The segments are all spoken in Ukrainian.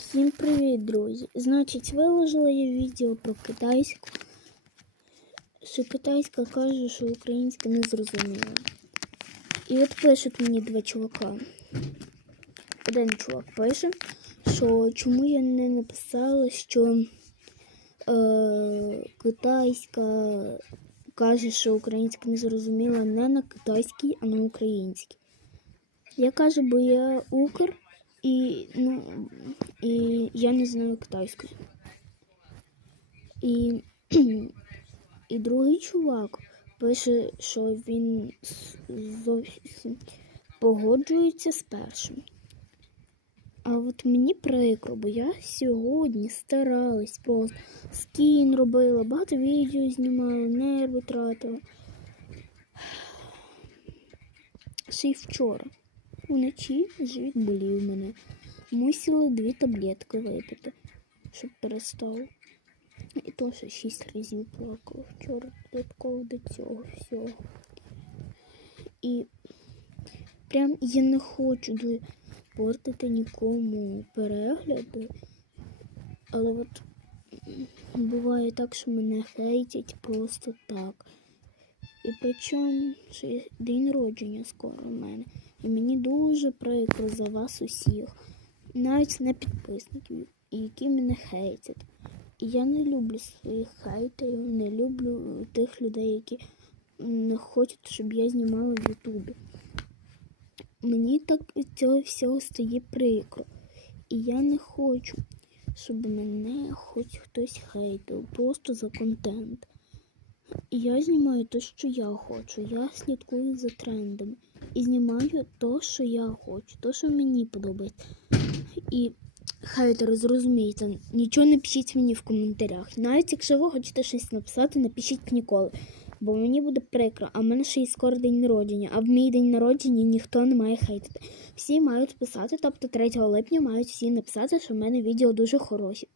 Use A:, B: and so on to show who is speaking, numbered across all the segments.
A: Всім привіт, друзі! Значить, виложила я відео про китайську, що китайська каже, що українська не зрозуміла. І от пишуть мені два чувака. Один чувак пише, що чому я не написала, що е, китайська каже, що українська не зрозуміла не на китайській, а на українській. Я кажу, бо я укр. І, ну, і я не знаю китайської. І, і другий чувак пише, що він зовсім погоджується з першим. А от мені прикро, бо я сьогодні старалась просто скін робила, багато відео знімала, нерви тратила. Ще й вчора. Вночі живіт болів мене. Мусили дві таблетки випити, щоб перестав. І то ще шість разів плакала вчора додатково до цього всього. І прям я не хочу портити нікому перегляди. Але от буває так, що мене хейтять просто так. І причому ще день народження скоро в мене. І мені дуже прикро за вас усіх, навіть не підписників, які мене хейтять. І я не люблю своїх хейтерів, не люблю тих людей, які не хочуть, щоб я знімала в Ютубі. Мені так цього всього стає прикро. І я не хочу, щоб мене хоч хтось хейтив, просто за контент. Я знімаю те, що я хочу. Я слідкую за трендами. І знімаю те, що я хочу, те, що мені подобається. І хейтери, зрозумійте, нічого не пишіть мені в коментарях. Навіть якщо ви хочете щось написати, напишіть ніколи. Бо мені буде прикро, а в мене ще й скоро день народження, а в мій день народження ніхто не має хейтити. Всі мають писати, тобто 3 липня мають всі написати, що в мене відео дуже хороші.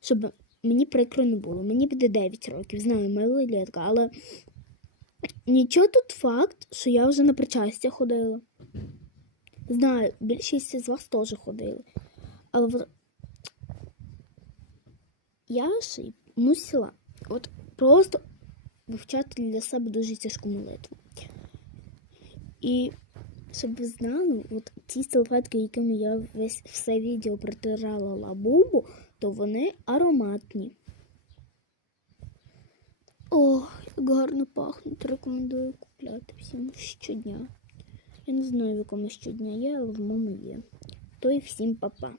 A: Щоб мені прикро не було. Мені буде 9 років, знаю, мила літка, але нічого тут факт, що я вже на причастя ходила. Знаю, більшість з вас теж ходили. Але от я ще й мусила от просто вивчати для себе дуже тяжку молитву. І щоб ви знали, от ті салфетки, якими я весь все відео протирала лабубу, то вони ароматні. О, як гарно пахнуть. Рекомендую купляти всім щодня. Я не знаю, в якому щодня є, але в моєму є. То і всім па-па.